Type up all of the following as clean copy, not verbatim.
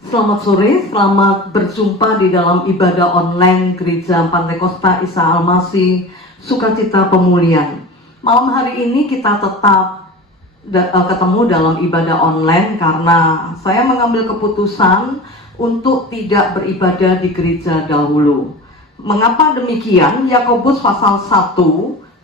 Selamat sore, selamat berjumpa di dalam ibadah online Gereja Pantekosta Isa Al-Masih Sukacita Pemulihan. Malam hari ini kita tetap ketemu dalam ibadah online karena saya mengambil keputusan untuk tidak beribadah di gereja dahulu. Mengapa demikian? Yakobus pasal 1,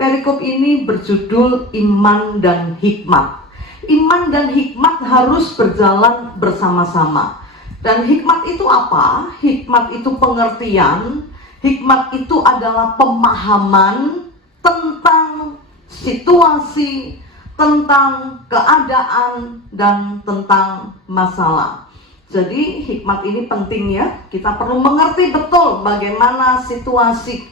perikop ini berjudul Iman dan Hikmat. Iman dan hikmat harus berjalan bersama-sama. Dan hikmat itu apa? Hikmat itu pengertian, hikmat itu adalah pemahaman tentang situasi, tentang keadaan, dan tentang masalah. Jadi hikmat ini penting ya, kita perlu mengerti betul bagaimana situasi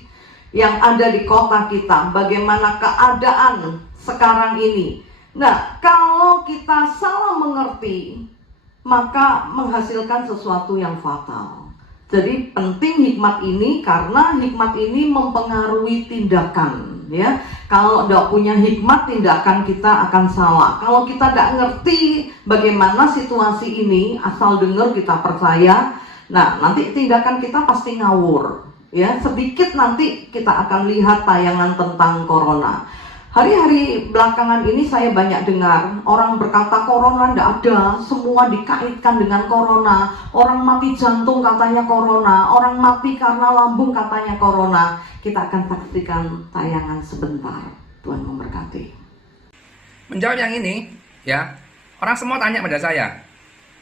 yang ada di kota kita, bagaimana keadaan sekarang ini. Nah, kalau kita salah mengerti, maka menghasilkan sesuatu yang fatal. Jadi penting hikmat ini karena hikmat ini mempengaruhi tindakan ya. Kalau tidak punya hikmat, tindakan kita akan salah. Kalau kita tidak ngerti bagaimana situasi ini, asal dengar kita percaya, nah nanti tindakan kita pasti ngawur ya. Sedikit nanti kita akan lihat tayangan tentang corona. Hari-hari belakangan ini saya banyak dengar orang berkata corona tidak ada, semua dikaitkan dengan corona. Orang mati jantung katanya corona, orang mati karena lambung katanya corona. Kita akan saksikan tayangan sebentar. Tuhan memberkati. Menjawab yang ini, ya, orang semua tanya pada saya,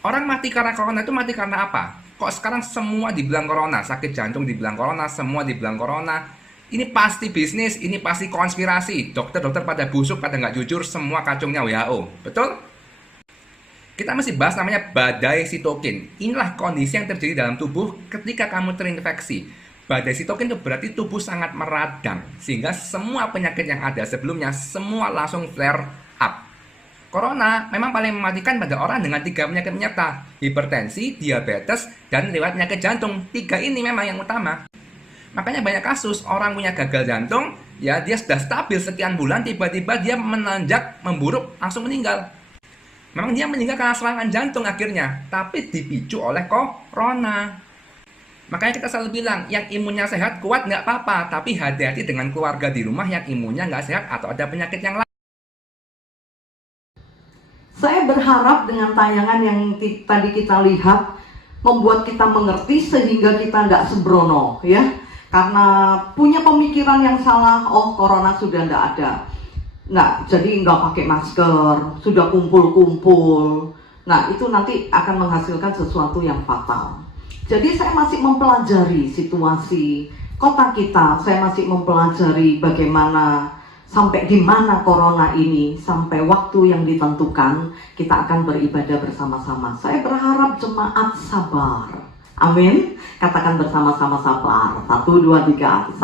orang mati karena corona itu mati karena apa? Kok sekarang semua dibilang corona, sakit jantung dibilang corona, semua dibilang corona. Ini pasti bisnis, ini pasti konspirasi. Dokter-dokter pada busuk, pada nggak jujur, semua kacungnya WHO. Betul? Kita masih bahas namanya badai sitokin. Inilah kondisi yang terjadi dalam tubuh ketika kamu terinfeksi. Badai sitokin itu berarti tubuh sangat meradang. Sehingga semua penyakit yang ada sebelumnya, semua langsung flare up. Corona memang paling mematikan pada orang dengan 3 penyakit penyerta. Hipertensi, diabetes, dan riwayat penyakit jantung. 3 ini memang yang utama. Makanya banyak kasus orang punya gagal jantung, ya dia sudah stabil sekian bulan, tiba-tiba dia menanjak, memburuk, langsung meninggal. Memang dia meninggal karena serangan jantung akhirnya, tapi dipicu oleh corona. Makanya kita selalu bilang, yang imunnya sehat, kuat nggak apa-apa, tapi hati-hati dengan keluarga di rumah yang imunnya nggak sehat atau ada penyakit yang lain. Saya berharap dengan tayangan yang tadi kita lihat membuat kita mengerti sehingga kita tidak sembrono ya. Karena punya pemikiran yang salah, oh corona sudah tidak ada. Nah, jadi nggak pakai masker, sudah kumpul-kumpul. Nah, itu nanti akan menghasilkan sesuatu yang fatal. Jadi saya masih mempelajari situasi kota kita, saya masih mempelajari bagaimana, sampai di mana corona ini, sampai waktu yang ditentukan, kita akan beribadah bersama-sama. Saya berharap jemaat sabar. Amin. Katakan bersama-sama sabar. 1, 2, 3.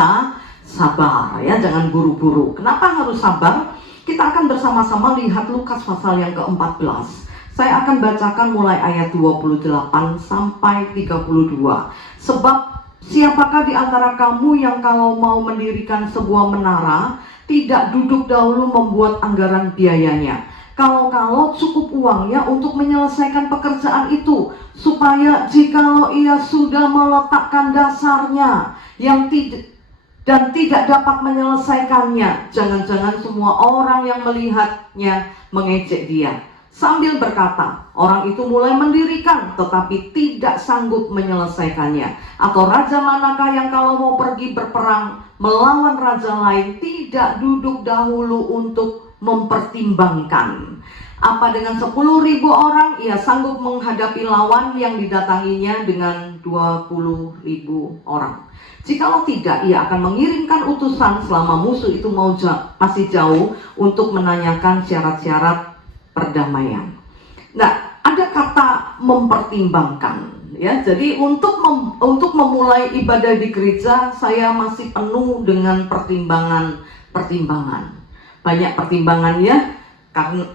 Sabar ya, jangan buru-buru. Kenapa harus sabar? Kita akan bersama-sama lihat Lukas pasal yang ke-14. Saya akan bacakan mulai ayat 28 sampai 32. Sebab siapakah di antara kamu yang kalau mau mendirikan sebuah menara tidak duduk dahulu membuat anggaran biayanya? Kalau cukup uangnya untuk menyelesaikan pekerjaan itu, supaya jikalau ia sudah meletakkan dasarnya yang tidak dapat menyelesaikannya, jangan-jangan semua orang yang melihatnya mengejek dia. Sambil berkata, orang itu mulai mendirikan tetapi tidak sanggup menyelesaikannya. Atau raja manakah yang kalau mau pergi berperang melawan raja lain tidak duduk dahulu untuk mempertimbangkan apa dengan 10.000 orang ia sanggup menghadapi lawan yang didatanginya dengan 20.000 orang. Jikalau tidak, ia akan mengirimkan utusan selama musuh itu masih jauh untuk menanyakan syarat-syarat perdamaian. Nah, ada kata mempertimbangkan ya. Jadi untuk memulai ibadah di gereja, saya masih penuh dengan pertimbangan. Banyak pertimbangannya karena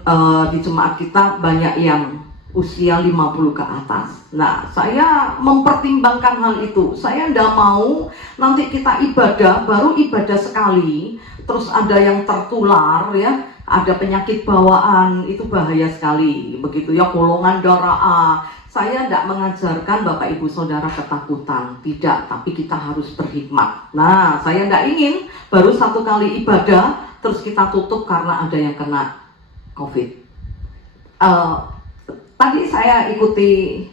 di jemaat kita banyak yang usia 50 ke atas. Nah, saya mempertimbangkan hal itu. Saya tidak mau nanti kita ibadah, baru ibadah sekali, terus ada yang tertular ya, ada penyakit bawaan, itu bahaya sekali. Begitu ya, golongan darah A, Saya tidak mengajarkan Bapak Ibu Saudara ketakutan, tidak, tapi kita harus berhikmat. Nah, saya tidak ingin baru satu kali ibadah, terus kita tutup karena ada yang kena COVID. Tadi saya ikuti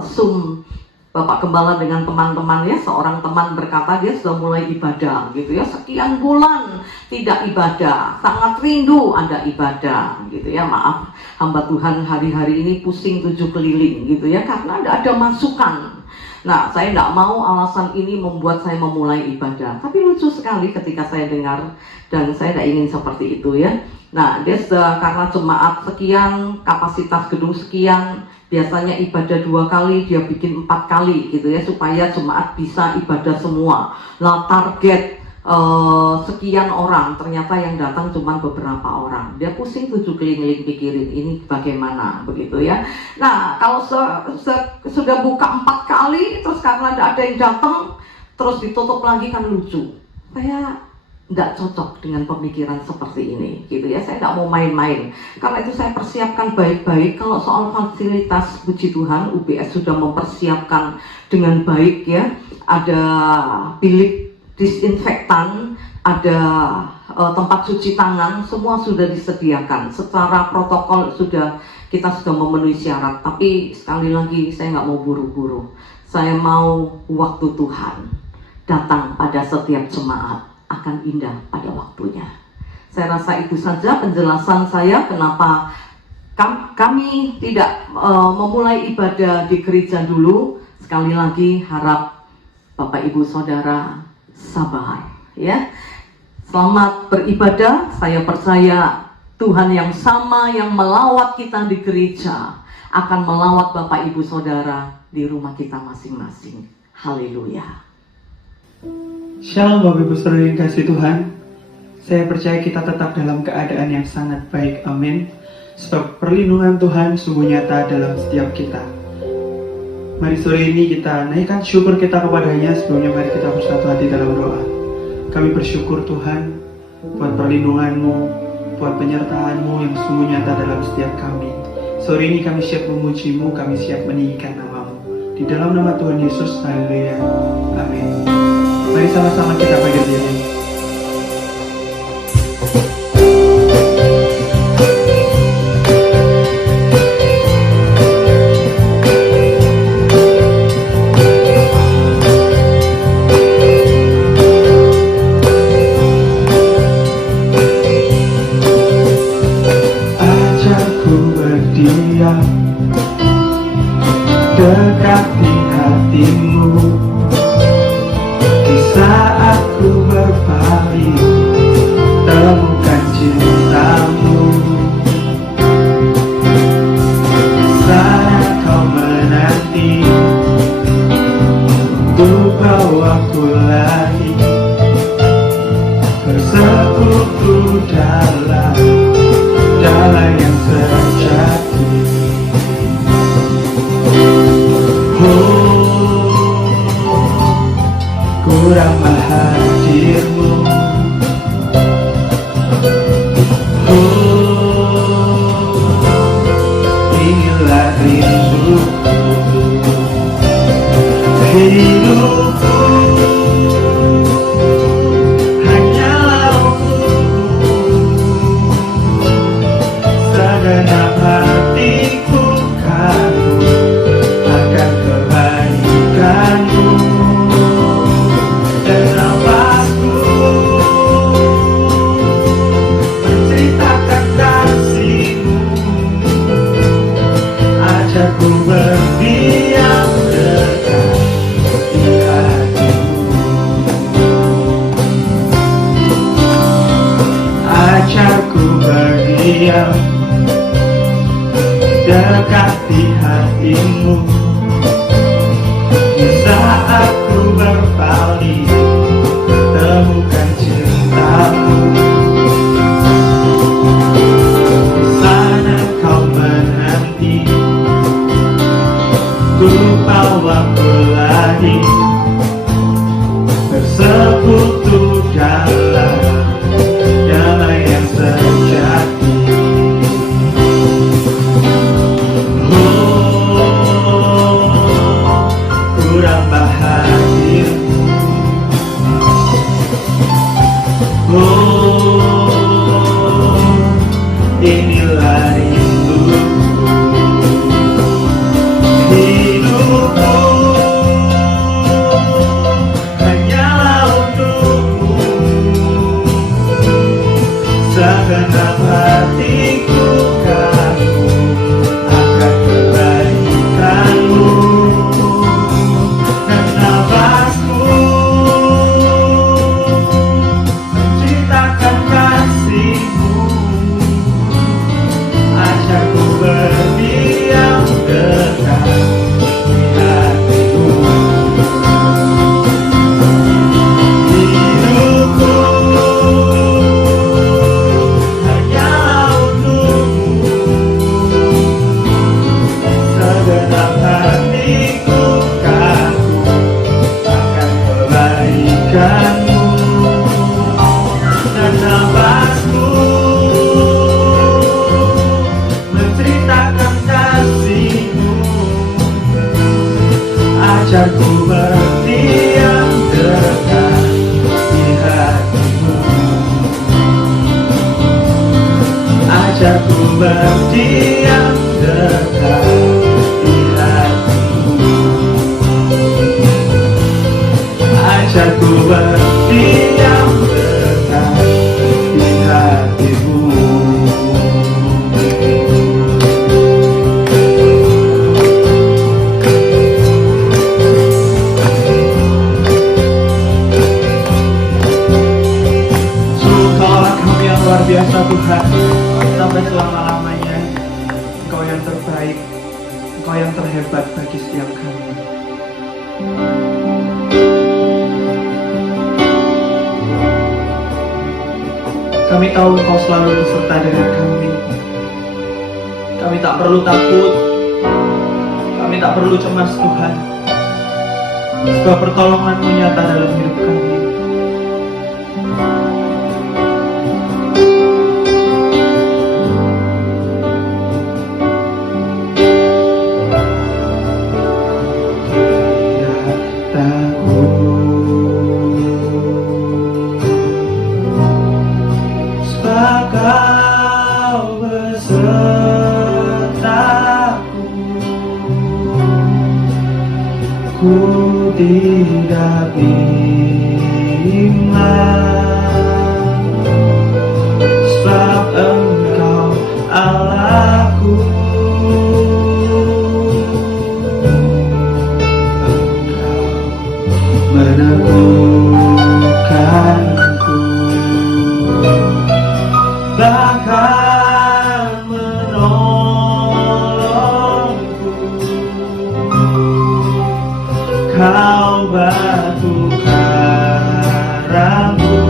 Zoom Bapak Gembala dengan teman-temannya, seorang teman berkata dia sudah mulai ibadah gitu ya, sekian bulan tidak ibadah, sangat rindu ada ibadah gitu ya. Maaf, hamba Tuhan hari-hari ini pusing 7 keliling gitu ya, karena tidak ada masukan. Nah, saya tidak mau alasan ini membuat saya memulai ibadah, tapi lucu sekali ketika saya dengar, dan saya tidak ingin seperti itu ya. Nah, dia sudah, karena jemaat sekian, kapasitas gedung sekian, biasanya ibadah 2 kali, dia bikin 4 kali gitu ya, supaya jemaat bisa ibadah semua. Nah, target sekian orang, ternyata yang datang cuma beberapa orang. Dia pusing 7 keliling pikirin ini bagaimana begitu ya. Nah, kalau sudah buka 4 kali, terus karena tidak ada yang datang, terus ditutup lagi, kan lucu. Saya tidak cocok dengan pemikiran seperti ini gitu ya. Saya tidak mau main-main, karena itu saya persiapkan baik-baik. Kalau soal fasilitas, puji Tuhan UBS sudah mempersiapkan dengan baik ya. Ada bilik disinfektan, ada tempat cuci tangan, semua sudah disediakan. Secara protokol kita sudah memenuhi syarat. Tapi sekali lagi saya nggak mau buru-buru. Saya mau waktu Tuhan datang pada setiap jemaat akan indah pada waktunya. Saya rasa itu saja penjelasan saya kenapa kami tidak memulai ibadah di gereja dulu. Sekali lagi harap Bapak Ibu Saudara sabar ya. Selamat beribadah. Saya percaya Tuhan yang sama yang melawat kita di gereja akan melawat Bapak Ibu Saudara di rumah kita masing-masing. Haleluya. Shalom Bapak Ibu Saudara yang kasih Tuhan. Saya percaya kita tetap dalam keadaan yang sangat baik, amin. Sebab perlindungan Tuhan sungguh nyata dalam setiap kita. Mari sore ini kita naikkan syukur kita kepadanya. Sebelumnya mari kita bersatu hati dalam doa. Kami bersyukur Tuhan buat perlindungan-Mu, buat penyertaan-Mu yang sungguh nyata dalam setiap kami. Sore ini kami siap memuji-Mu, kami siap meninggikan nama-Mu. Di dalam nama Tuhan Yesus, haleluya, amin. Mari sama-sama kita bangkit diri. Ajarku berdiam dekati hatimu. Saat ku berpaling, temukan cintamu. Saat kau menanti untuk bawaku lagi bersekutu dalam yang sejati. Ramah hadirmu, inilah rinduku, hidupku hanyalah untukmu, segenap hatiku kagum akan kebaikanmu. Aku berdiam dekat di hatimu. Ajarku berdiam dekat di hatimu. Di saat ku berpaling, temukan cintamu. Sana kau menanti bawaku lagi bersekutu dalam damai yang sejati. Oh, Ajarku berdiam dekat di hatimu. Ajarku berdiam dekat di hatimu. Ajarku berdiam dekat di hatimu. Luar biasa Tuhan, sampai selama-lamanya Engkau yang terbaik, Engkau yang terhebat bagi setiap kami. Kami tahu Engkau selalu beserta dengan kami. Kami tak perlu takut, kami tak perlu cemas Tuhan, sebab pertolongan-Mu nyata dalam hidup kami. Ku tidak bimbang, sebab Engkau Allahku. Engkau meneguhkanku, bahkan menolongku. Kau batu karangku,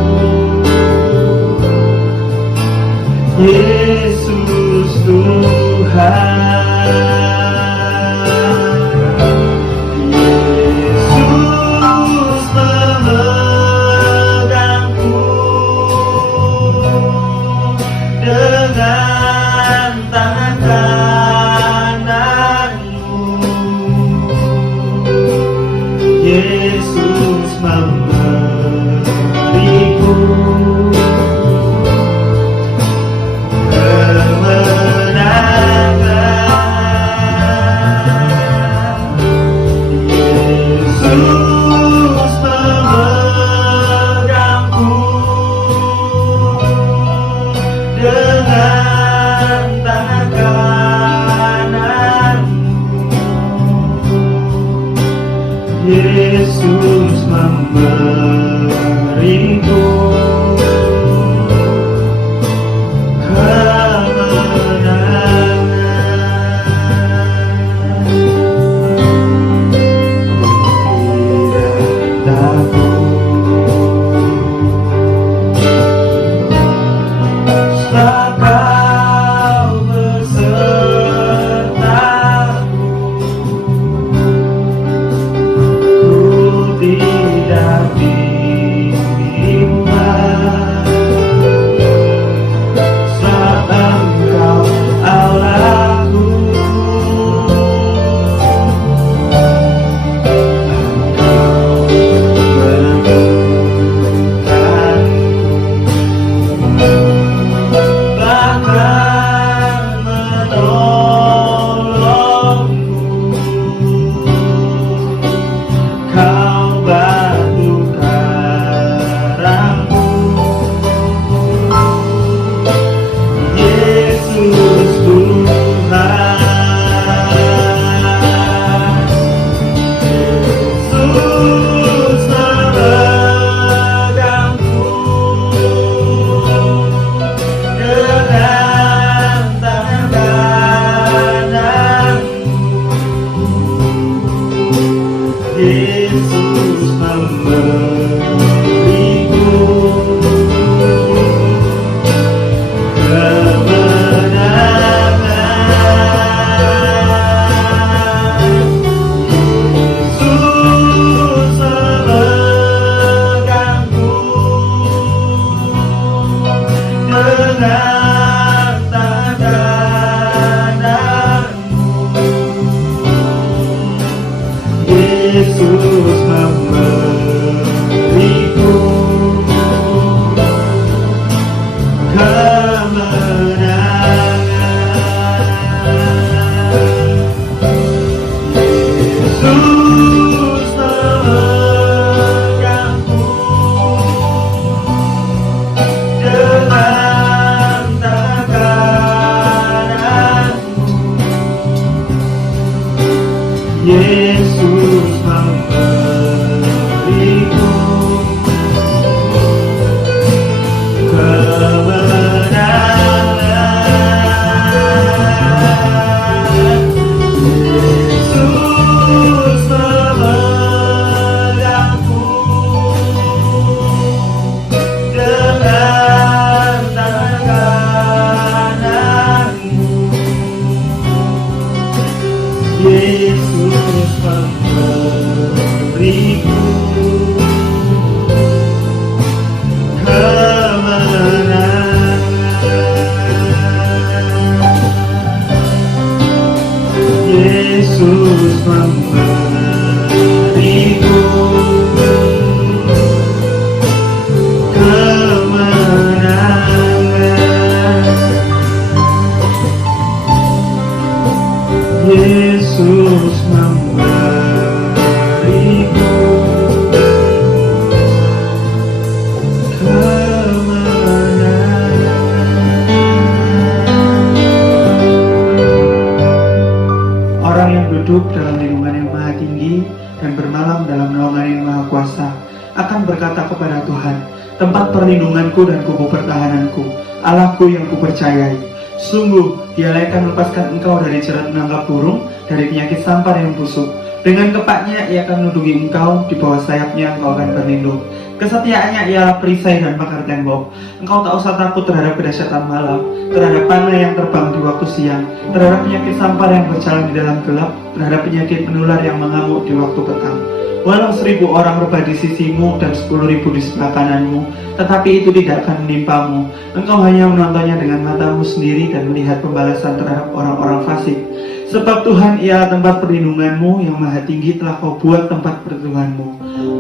Yesus Tuhan. Yesus memegangku dengan tangan kananmu. Yesus memberiku kemenangan. Yesus memegangku dengan tangan kananmu. Yesus Yesus memberiku kemenangan. Yesus memegangku dengan tangan kananmu. Yesus memberiku kemenangan. Yesus memberiku kemenangan. Yesus memberiku kemenangan. Orang yang duduk dalam lindungan yang maha tinggi dan bermalam dalam naungan yang maha kuasa akan berkata kepada Tuhan, tempat perlindunganku dan kubu pertahananku, Allahku yang kupercayai. Sungguh, Dialah akan melepaskan engkau dari jerat menangkap burung, dari penyakit sampar yang busuk. Dengan kepaknya Ia akan melindungi engkau, di bawah sayapnya engkau akan berlindung. Kesetiaannya ialah perisai dan pagar tembok. Engkau tak usah takut terhadap kedahsyatan malam, terhadap panah yang terbang di waktu siang, terhadap penyakit sampar yang berjalan di dalam gelap, terhadap penyakit menular yang mengamuk di waktu petang. Walau 1000 orang rebah di sisimu dan 10.000 di sebelah kananmu, tetapi itu tidak akan menimpamu. Engkau hanya menontonnya dengan matamu sendiri dan melihat pembalasan terhadap orang-orang fasik. Sebab Tuhan ialah tempat perlindunganmu, yang maha tinggi telah kau buat tempat perlindunganmu.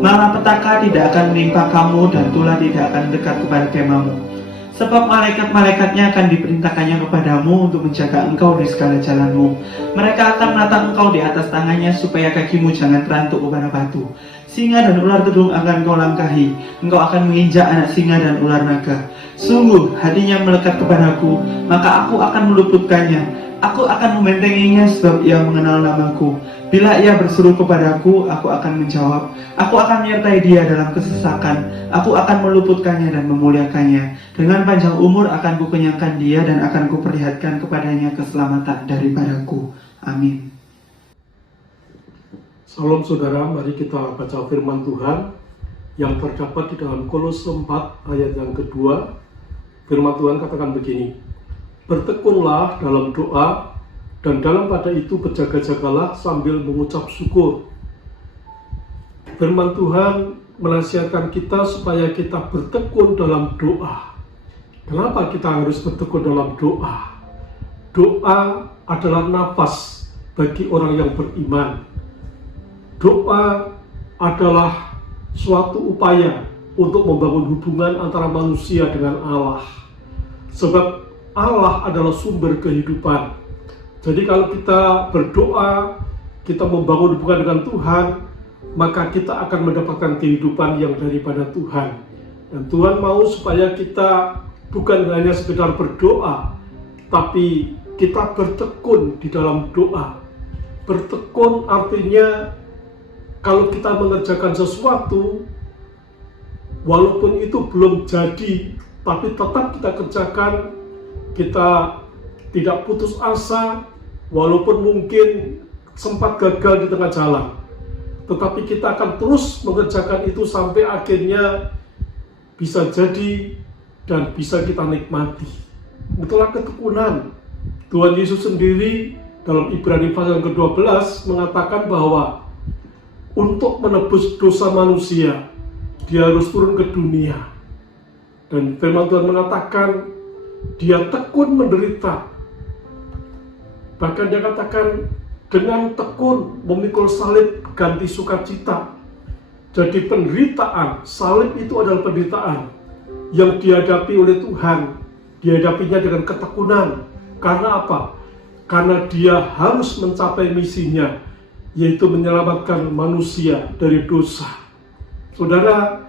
Malapetaka tidak akan menimpa kamu dan tulah tidak akan dekat kepada kemahmu. Sebab malaikat-malaikatnya akan diperintahkannya kepadamu untuk menjaga engkau di segala jalanmu. Mereka akan menatang engkau di atas tangannya supaya kakimu jangan terantuk kepada batu. Singa dan ular tedung akan kau langkahi. Engkau akan menginjak anak singa dan ular naga. Sungguh hatinya melekat kepadaku, maka aku akan meluputkannya. Aku akan membentenginya sebab ia mengenal namaku. Bila ia berseru kepadaku, aku akan menjawab. Aku akan menyertai dia dalam kesesakan. Aku akan meluputkannya dan memuliakannya. Dengan panjang umur akan kukenyangkan dia dan akan kuperlihatkan kepadanya keselamatan daripadaku. Amin. Salam saudara, mari kita baca firman Tuhan yang terdapat di dalam Kolose 4 ayat yang kedua. Firman Tuhan katakan begini: bertekunlah dalam doa, dan dalam pada itu berjaga-jagalah sambil mengucap syukur. Firman Tuhan menasihatkan kita supaya kita bertekun dalam doa. Kenapa kita harus bertekun dalam doa? Doa adalah nafas bagi orang yang beriman. Doa adalah suatu upaya untuk membangun hubungan antara manusia dengan Allah. Sebab Allah adalah sumber kehidupan. Jadi kalau kita berdoa, kita membangun hubungan dengan Tuhan, maka kita akan mendapatkan kehidupan yang daripada Tuhan. Dan Tuhan mau supaya kita bukan hanya sekedar berdoa, tapi kita bertekun di dalam doa. Bertekun artinya kalau kita mengerjakan sesuatu, walaupun itu belum jadi, tapi tetap kita kerjakan, kita tidak putus asa, walaupun mungkin sempat gagal di tengah jalan. Tetapi kita akan terus mengerjakan itu sampai akhirnya bisa jadi dan bisa kita nikmati. Itulah ketekunan. Tuhan Yesus sendiri dalam Ibrani pasal yang ke-12 mengatakan bahwa untuk menebus dosa manusia, dia harus turun ke dunia. Dan firman Tuhan mengatakan, dia tekun menderita. Bahkan dia katakan, dengan tekun memikul salib ganti sukacita. Jadi penderitaan, salib itu adalah penderitaan yang dihadapi oleh Tuhan. Dihadapinya dengan ketekunan. Karena apa? Karena dia harus mencapai misinya, yaitu menyelamatkan manusia dari dosa. Saudara,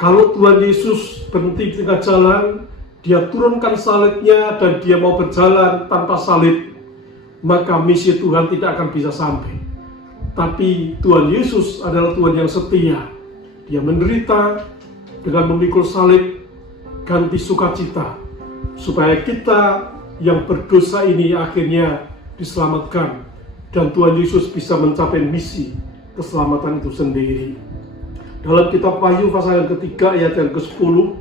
kalau Tuhan Yesus berhenti di tengah jalan, dia turunkan salibnya dan dia mau berjalan tanpa salib, maka misi Tuhan tidak akan bisa sampai. Tapi Tuhan Yesus adalah Tuhan yang setia. Dia menderita dengan memikul salib ganti sukacita, supaya kita yang berdosa ini akhirnya diselamatkan, dan Tuhan Yesus bisa mencapai misi keselamatan itu sendiri. Dalam kitab Wahyu pasal yang ketiga ayat yang ke-10,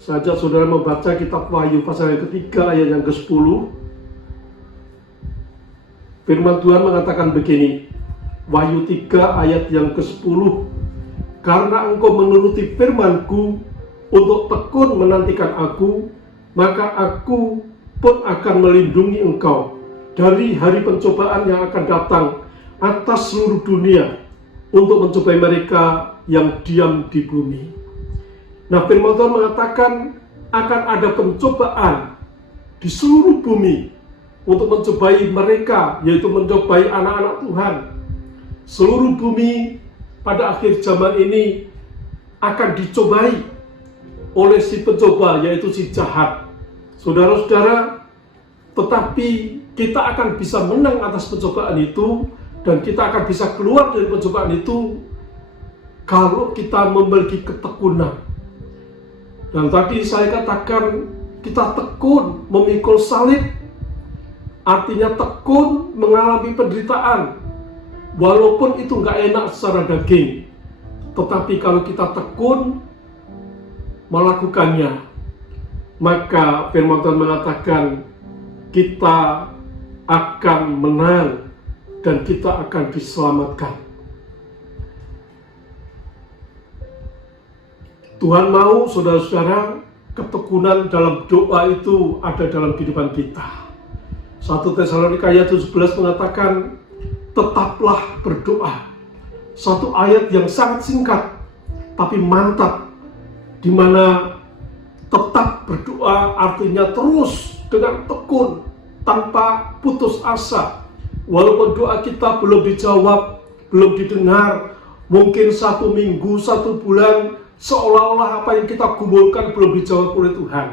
saya ajak saudara membaca kitab Wahyu pasal yang ketiga ayat yang ke-10. Firman Tuhan mengatakan begini, Wahyu 3 ayat yang ke-10, karena engkau menuruti firman-Ku untuk tekun menantikan Aku, maka Aku pun akan melindungi engkau dari hari pencobaan yang akan datang atas seluruh dunia untuk mencobai mereka yang diam di bumi. Nah, firman Tuhan mengatakan akan ada pencobaan di seluruh bumi untuk mencobai mereka, yaitu mencobai anak-anak Tuhan. Seluruh bumi pada akhir zaman ini akan dicobai oleh si pencoba, yaitu si jahat. Saudara-saudara, tetapi kita akan bisa menang atas pencobaan itu, dan kita akan bisa keluar dari pencobaan itu kalau kita memiliki ketekunan. Dan tadi saya katakan kita tekun memikul salib, artinya tekun mengalami penderitaan, walaupun itu nggak enak secara daging. Tetapi kalau kita tekun melakukannya, maka firman Tuhan mengatakan kita akan menang dan kita akan diselamatkan. Tuhan mau saudara-saudara ketekunan dalam doa itu ada dalam kehidupan kita. 1 Tesalonika ayat 17 mengatakan tetaplah berdoa. Satu ayat yang sangat singkat tapi mantap, di mana tetap berdoa artinya terus dengan tekun tanpa putus asa. Walaupun doa kita belum dijawab, belum didengar, mungkin 1 minggu, 1 bulan, seolah-olah apa yang kita gumulkan belum dijawab oleh Tuhan.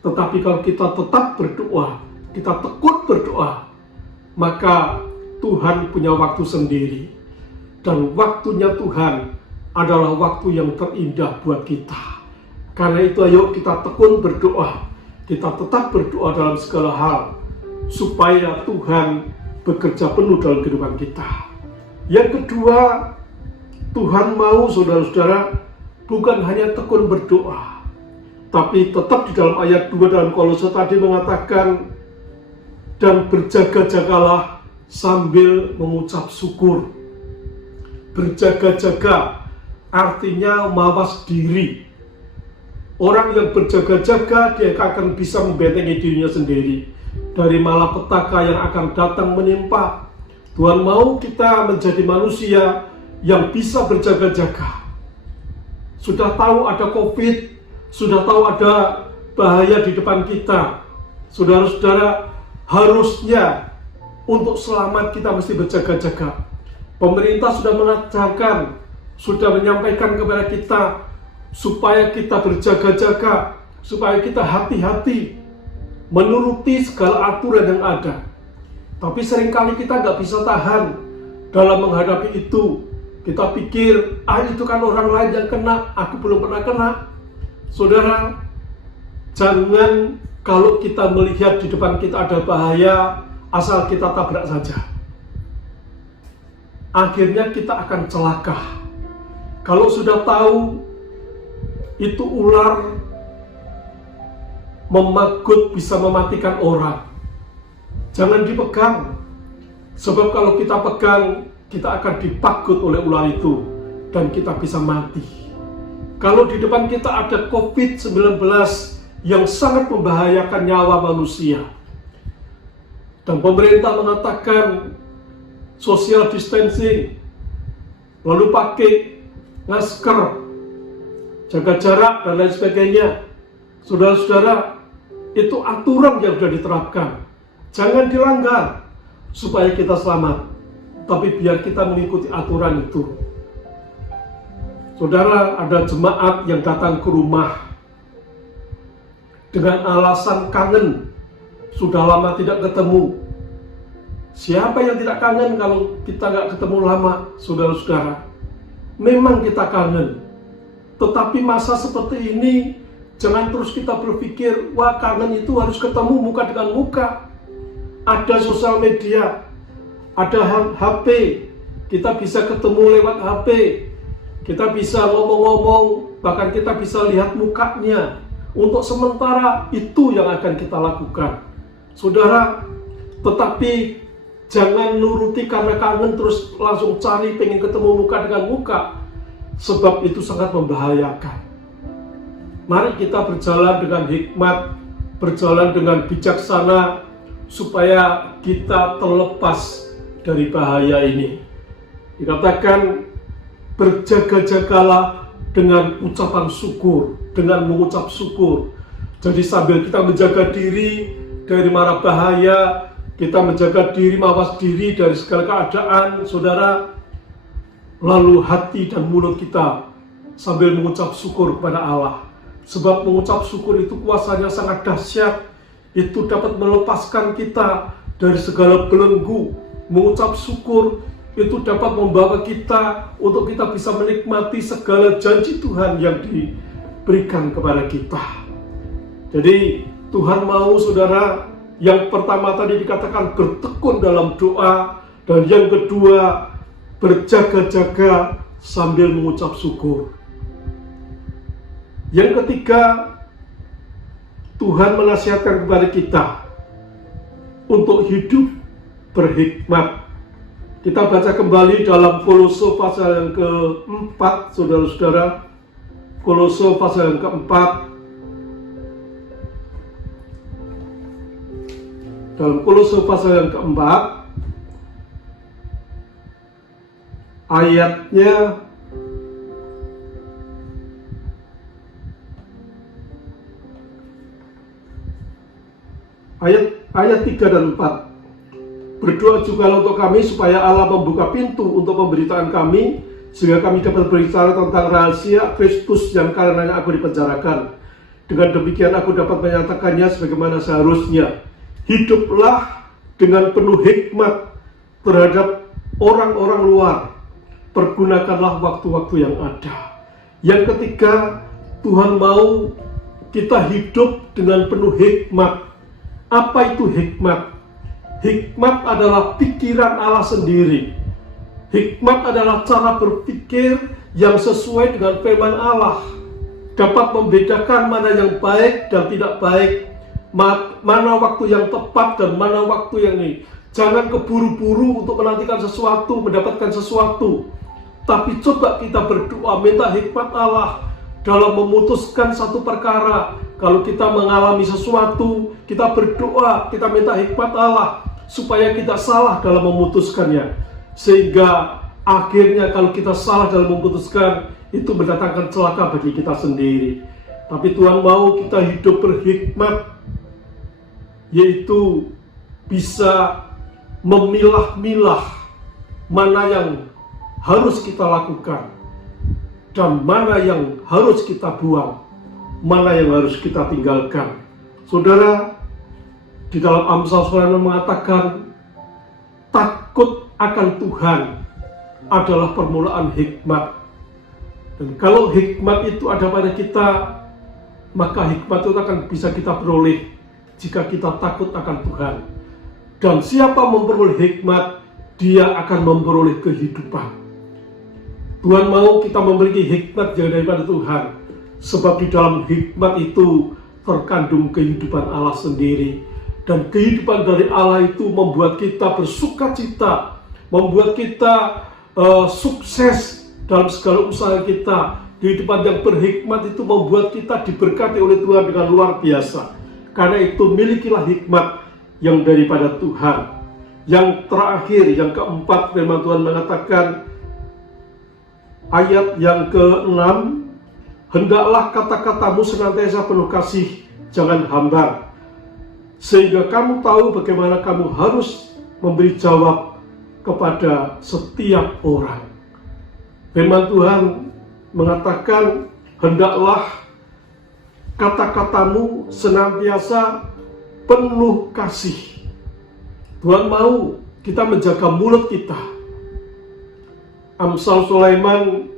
Tetapi kalau kita tetap berdoa, kita tekun berdoa, maka Tuhan punya waktu sendiri. Dan waktunya Tuhan adalah waktu yang terindah buat kita. Karena itu ayo kita tekun berdoa, kita tetap berdoa dalam segala hal, supaya Tuhan bekerja penuh dalam kehidupan kita. Yang kedua, Tuhan mau saudara-saudara bukan hanya tekun berdoa, tapi tetap di dalam ayat 2 dalam Kolose tadi mengatakan, dan berjaga-jagalah sambil mengucap syukur. Berjaga-jaga artinya mawas diri. Orang yang berjaga-jaga dia akan bisa membentengi dirinya sendiri dari malapetaka yang akan datang menimpa. Tuhan mau kita menjadi manusia yang bisa berjaga-jaga. Sudah tahu ada COVID, sudah tahu ada bahaya di depan kita. Saudara-saudara, harusnya untuk selamat kita mesti berjaga-jaga. Pemerintah sudah mengajarkan, sudah menyampaikan kepada kita supaya kita berjaga-jaga, supaya kita hati-hati menuruti segala aturan yang ada. Tapi seringkali kita nggak bisa tahan dalam menghadapi itu. Kita pikir, itu kan orang lain yang kena, aku belum pernah kena. Saudara, jangan kalau kita melihat di depan kita ada bahaya, asal kita tabrak saja. Akhirnya kita akan celaka. Kalau sudah tahu itu ular memagut bisa mematikan orang, jangan dipegang. Sebab kalau kita pegang, kita akan dipagut oleh ular itu dan kita bisa mati. Kalau di depan kita ada COVID-19 yang sangat membahayakan nyawa manusia, dan pemerintah mengatakan social distancing, lalu pakai masker, jaga jarak dan lain sebagainya. Saudara-saudara, itu aturan yang sudah diterapkan. Jangan dilanggar supaya kita selamat, tapi biar kita mengikuti aturan itu. Saudara, ada jemaat yang datang ke rumah dengan alasan kangen, sudah lama tidak ketemu. Siapa yang tidak kangen kalau kita nggak ketemu lama, saudara-saudara? Memang kita kangen. Tetapi masa seperti ini, jangan terus kita berpikir, wah kangen itu harus ketemu muka dengan muka. Ada sosial media, ada HP, kita bisa ketemu lewat HP, kita bisa ngomong-ngomong, bahkan kita bisa lihat mukanya. Untuk sementara itu yang akan kita lakukan. Saudara, tetapi jangan nuruti karena kangen terus langsung cari pengen ketemu muka dengan muka, sebab itu sangat membahayakan. Mari kita berjalan dengan hikmat, berjalan dengan bijaksana, supaya kita terlepas dari bahaya ini. Dikatakan berjaga-jagalah dengan ucapan syukur, dengan mengucap syukur. Jadi sambil kita menjaga diri dari mara bahaya, kita menjaga diri, mawas diri dari segala keadaan, saudara, lalu hati dan mulut kita sambil mengucap syukur kepada Allah. Sebab mengucap syukur itu kuasanya sangat dahsyat, itu dapat melepaskan kita dari segala belenggu. Mengucap syukur itu dapat membawa kita untuk kita bisa menikmati segala janji Tuhan yang diberikan kepada kita. Jadi Tuhan mau, saudara, yang pertama tadi dikatakan bertekun dalam doa, dan yang kedua berjaga-jaga sambil mengucap syukur. Yang ketiga, Tuhan menasihatkan kepada kita untuk hidup berhikmat. Kita baca kembali dalam Kolose pasal yang keempat, saudara-saudara. Kolose pasal yang keempat. Dalam Kolose pasal yang keempat, ayatnya ayat 3 dan 4. Berdoa juga untuk kami supaya Allah membuka pintu untuk pemberitaan kami, sehingga kami dapat berbicara tentang rahasia Kristus yang karenanya aku dipenjarakan. Dengan demikian aku dapat menyatakannya sebagaimana seharusnya. Hiduplah dengan penuh hikmat terhadap orang-orang luar. Pergunakanlah waktu-waktu yang ada. Yang ketiga, Tuhan mau kita hidup dengan penuh hikmat. Apa itu hikmat? Hikmat adalah pikiran Allah sendiri. Hikmat adalah cara berpikir yang sesuai dengan firman Allah. Dapat membedakan mana yang baik dan tidak baik, mana waktu yang tepat dan mana waktu yang ini. Jangan keburu-buru untuk menantikan sesuatu, mendapatkan sesuatu. Tapi coba kita berdoa, minta hikmat Allah dalam memutuskan satu perkara. Kalau kita mengalami sesuatu, kita berdoa, kita minta hikmat Allah supaya kita salah dalam memutuskannya. Sehingga akhirnya kalau kita salah dalam memutuskan, itu mendatangkan celaka bagi kita sendiri. Tapi Tuhan mau kita hidup berhikmat, yaitu bisa memilah-milah mana yang harus kita lakukan dan mana yang harus kita buang, mana yang harus kita tinggalkan. Saudara, di dalam Amsal Sulaiman mengatakan takut akan Tuhan adalah permulaan hikmat. Dan kalau hikmat itu ada pada kita, maka hikmat itu akan bisa kita peroleh jika kita takut akan Tuhan. Dan siapa memperoleh hikmat, dia akan memperoleh kehidupan. Tuhan mau kita memiliki hikmat yang daripada Tuhan, sebab di dalam hikmat itu terkandung kehidupan Allah sendiri. Dan kehidupan dari Allah itu membuat kita bersukacita, membuat kita sukses dalam segala usaha kita. Kehidupan yang berhikmat itu membuat kita diberkati oleh Tuhan dengan luar biasa. Karena itu milikilah hikmat yang daripada Tuhan. Yang terakhir, yang keempat, firman Tuhan mengatakan, ayat yang ke-6, hendaklah kata-katamu senantiasa penuh kasih, jangan hambar, sehingga kamu tahu bagaimana kamu harus memberi jawab kepada setiap orang. Firman Tuhan mengatakan, hendaklah kata-katamu senantiasa penuh kasih. Tuhan mau kita menjaga mulut kita. Amsal Sulaiman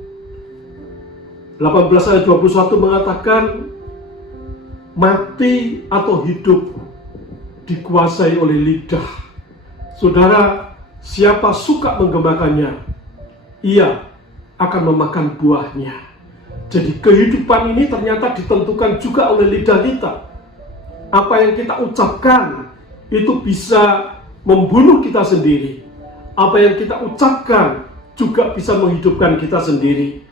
18 ayat 21 mengatakan, mati atau hidup dikuasai oleh lidah. Saudara, siapa suka menggemakannya, ia akan memakan buahnya. Jadi kehidupan ini ternyata ditentukan juga oleh lidah kita. Apa yang kita ucapkan itu bisa membunuh kita sendiri. Apa yang kita ucapkan juga bisa menghidupkan kita sendiri.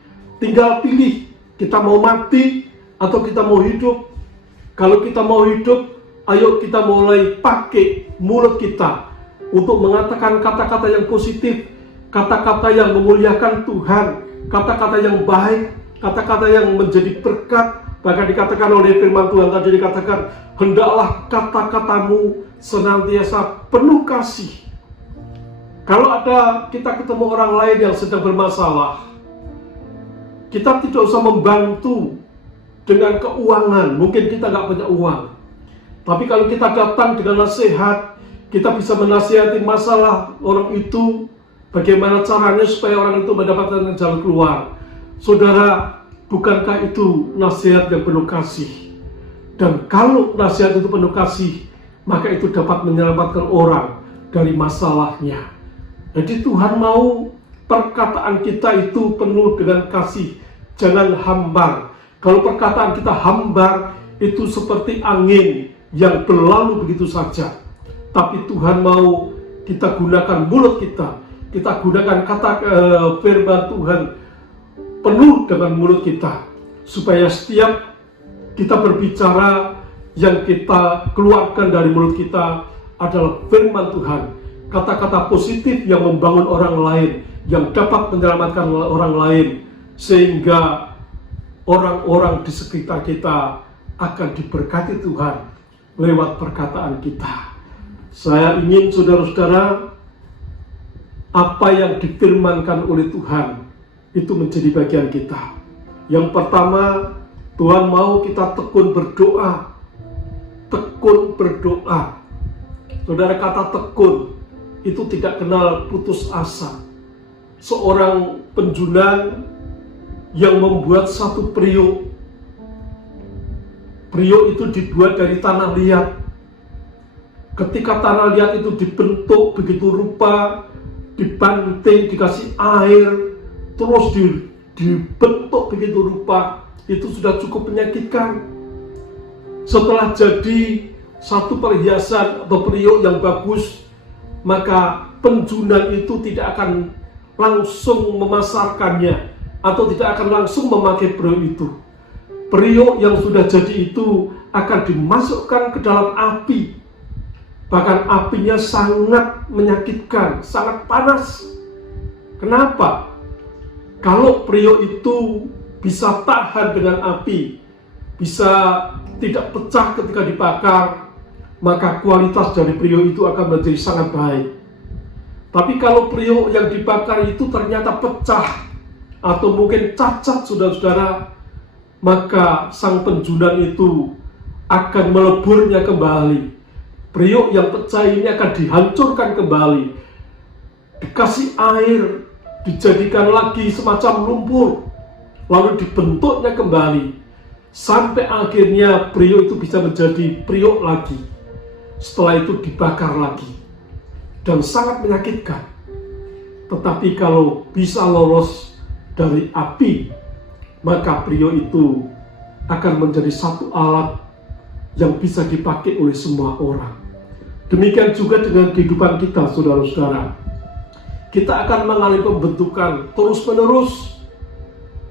Tinggal pilih, kita mau mati atau kita mau hidup. Kalau kita mau hidup, ayo kita mulai pakai mulut kita untuk mengatakan kata-kata yang positif, kata-kata yang memuliakan Tuhan, kata-kata yang baik, kata-kata yang menjadi berkat. Bahkan dikatakan oleh firman Tuhan tadi, dikatakan, hendaklah kata-katamu senantiasa penuh kasih. Kalau ada kita ketemu orang lain yang sedang bermasalah, kita tidak usah membantu dengan keuangan. Mungkin kita nggak punya uang, tapi kalau kita datang dengan nasihat, kita bisa menasihati masalah orang itu, bagaimana caranya supaya orang itu mendapatkan jalan keluar. Saudara, bukankah itu nasihat yang penuh kasih? Dan kalau nasihat itu penuh kasih, maka itu dapat menyelamatkan orang dari masalahnya. Jadi Tuhan mau perkataan kita itu penuh dengan kasih, jangan hambar. Kalau perkataan kita hambar, itu seperti angin yang berlalu begitu saja. Tapi Tuhan mau kita gunakan mulut kita gunakan kata firman Tuhan penuh dengan mulut kita, supaya setiap kita berbicara, yang kita keluarkan dari mulut kita adalah firman Tuhan, kata-kata positif yang membangun orang lain, yang dapat menyelamatkan orang lain, sehingga orang-orang di sekitar kita akan diberkati Tuhan lewat perkataan kita. Saya ingin saudara-saudara, apa yang difirmankan oleh Tuhan itu menjadi bagian kita. Yang pertama, Tuhan mau kita tekun berdoa. Tekun berdoa. Saudara, kata tekun itu tidak kenal putus asa. Seorang penjunan yang membuat satu periuk. Periuk itu dibuat dari tanah liat. Ketika tanah liat itu dibentuk begitu rupa, dibanting, dikasih air, terus dibentuk begitu rupa, itu sudah cukup menyakitkan. Setelah jadi satu perhiasan atau periuk yang bagus, maka penjunan itu tidak akan langsung memasarkannya atau tidak akan langsung memakai periuk itu. Periuk yang sudah jadi itu akan dimasukkan ke dalam api. Bahkan apinya sangat menyakitkan, sangat panas. Kenapa? Kalau periuk itu bisa tahan dengan api, bisa tidak pecah ketika dibakar, maka kualitas dari periuk itu akan menjadi sangat baik. Tapi kalau periuk yang dibakar itu ternyata pecah atau mungkin cacat, saudara-saudara, maka sang penjunan itu akan meleburnya kembali. Periuk yang pecah ini akan dihancurkan kembali, dikasih air, dijadikan lagi semacam lumpur, lalu dibentuknya kembali, sampai akhirnya periuk itu bisa menjadi periuk lagi. Setelah itu dibakar lagi, dan sangat menyakitkan. Tetapi kalau bisa lolos dari api, maka periuk itu akan menjadi satu alat yang bisa dipakai oleh semua orang. Demikian juga dengan kehidupan kita, saudara-saudara. Kita akan mengalami pembentukan terus-menerus.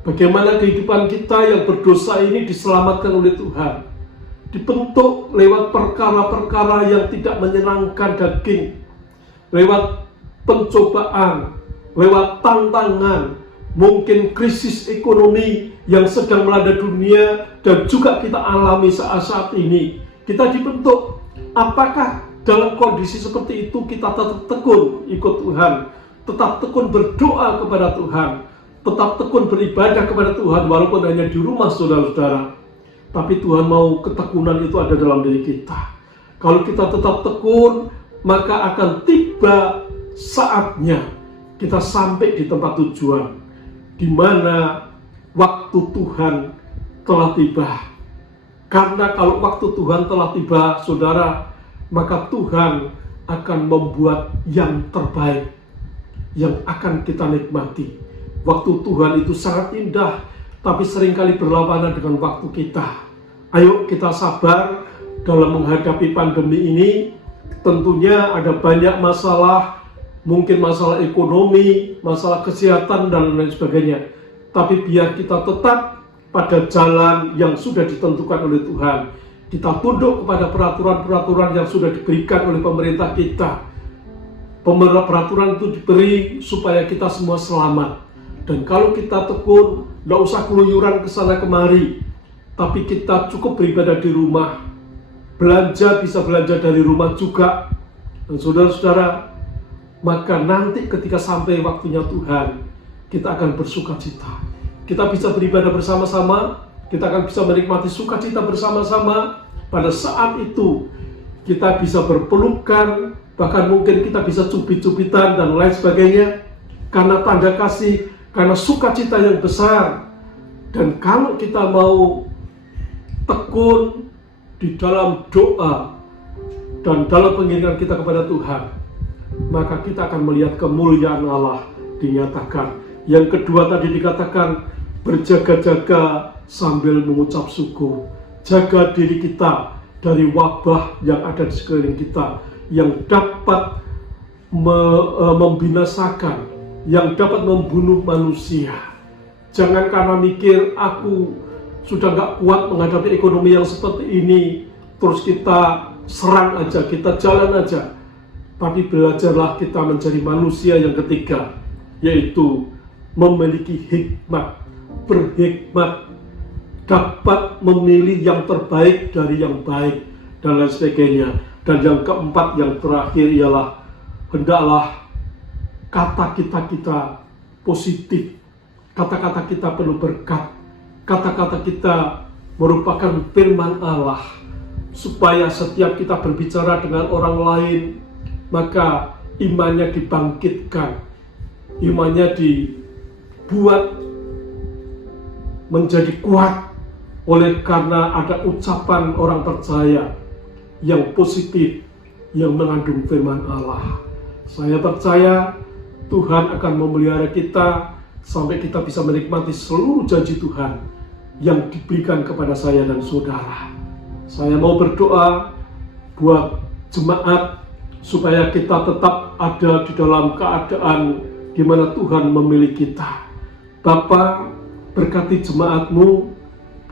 Bagaimana kehidupan kita yang berdosa ini diselamatkan oleh Tuhan. Dibentuk lewat perkara-perkara yang tidak menyenangkan daging. Lewat pencobaan, lewat tantangan, mungkin krisis ekonomi yang sedang melanda dunia dan juga kita alami saat ini. Kita dibentuk. Apakah dalam kondisi seperti itu kita tetap tekun ikut Tuhan, tetap tekun berdoa kepada Tuhan, tetap tekun beribadah kepada Tuhan walaupun hanya di rumah, saudara-saudara. Tapi Tuhan mau ketekunan itu ada dalam diri kita. Kalau kita tetap tekun, maka akan tiba saatnya kita sampai di tempat tujuan, di mana waktu Tuhan telah tiba. Karena kalau waktu Tuhan telah tiba, saudara, maka Tuhan akan membuat yang terbaik yang akan kita nikmati. Waktu Tuhan itu sangat indah, tapi seringkali berlawanan dengan waktu kita. Ayo kita sabar dalam menghadapi pandemi ini. Tentunya ada banyak masalah, mungkin masalah ekonomi, masalah kesehatan, dan lain sebagainya. Tapi biar kita tetap pada jalan yang sudah ditentukan oleh Tuhan. Kita tunduk kepada peraturan-peraturan yang sudah diberikan oleh pemerintah kita. Peraturan itu diberi supaya kita semua selamat. Dan kalau kita tekun, tidak usah keluyuran ke sana kemari, tapi kita cukup beribadah di rumah. Belanja bisa belanja dari rumah juga. Dan saudara-saudara, maka nanti ketika sampai waktunya Tuhan, kita akan bersuka cita. Kita bisa beribadah bersama-sama, kita akan bisa menikmati sukacita bersama-sama. Pada saat itu, kita bisa berpelukan, bahkan mungkin kita bisa cubit-cubitan dan lain sebagainya. Karena tanda kasih, karena sukacita yang besar. Dan kalau kita mau tekun di dalam doa dan dalam pengiringan kita kepada Tuhan, maka kita akan melihat kemuliaan Allah dinyatakan. Yang kedua tadi dikatakan, berjaga-jaga sambil mengucap syukur. Jaga diri kita dari wabah yang ada di sekeliling kita, yang dapat membinasakan, yang dapat membunuh manusia. Jangan karena mikir aku sudah gak kuat menghadapi ekonomi yang seperti ini, terus kita serang aja, kita jalan aja. Tapi belajarlah kita menjadi manusia yang ketiga, yaitu memiliki hikmat, berhikmat, dapat memilih yang terbaik dari yang baik, dan lain sebagainya. Dan yang keempat, yang terakhir ialah hendaklah kata kita positif, kata-kata kita penuh berkat, kata-kata kita merupakan firman Allah, supaya setiap kita berbicara dengan orang lain, maka imannya dibangkitkan, imannya dibuat menjadi kuat oleh karena ada ucapan orang percaya yang positif, yang mengandung firman Allah. Saya percaya Tuhan akan memelihara kita sampai kita bisa menikmati seluruh janji Tuhan yang diberikan kepada saya dan saudara. Saya mau berdoa buat jemaat supaya kita tetap ada di dalam keadaan di mana Tuhan memilih kita. Bapa, berkati jemaat-Mu,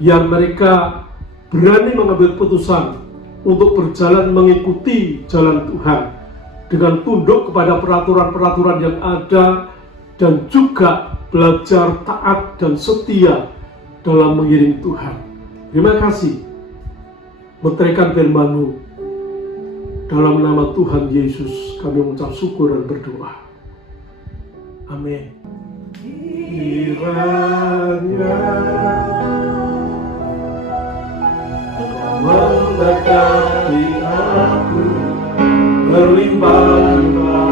biar mereka berani mengambil putusan untuk berjalan mengikuti jalan Tuhan dengan tunduk kepada peraturan-peraturan yang ada, dan juga belajar taat dan setia dalam mengiring Tuhan. Terima kasih. Meterikan firman-Mu. Dalam nama Tuhan Yesus kami mengucap syukur dan berdoa. Amin. Kiranya memberkati aku berlimpah-limpah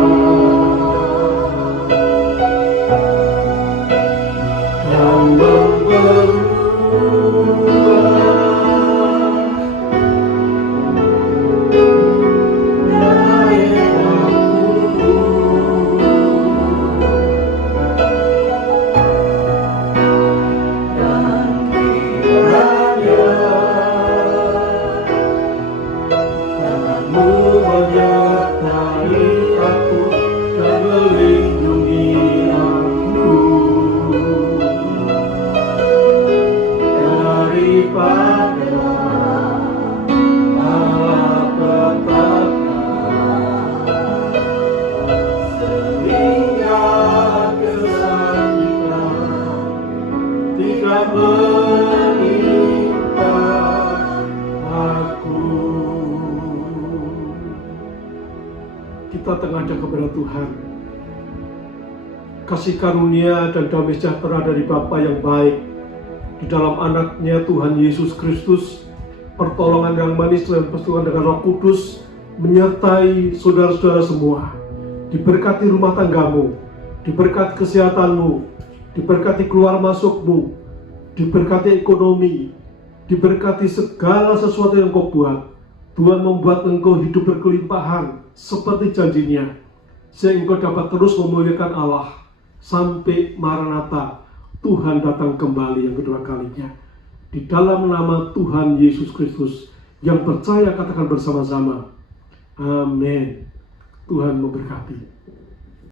dan kita tengadah kepada Tuhan. Kasih karunia dan damai sejahtera dari Bapa yang baik, di dalam anaknya Tuhan Yesus Kristus, pertolongan yang manis dan persekutuan dengan Roh Kudus menyertai saudara-saudara semua. diberkati rumah tanggamu, diberkati kesehatanmu, diberkati keluar masukmu, diberkati ekonomi, diberkati segala sesuatu yang kau buat. Tuhan membuat engkau hidup berkelimpahan seperti janjinya, sehingga engkau dapat terus memuliakan Allah sampai Maranatha, Tuhan datang kembali yang kedua kalinya. Di dalam nama Tuhan Yesus Kristus, yang percaya katakan bersama-sama, amin. Tuhan memberkati.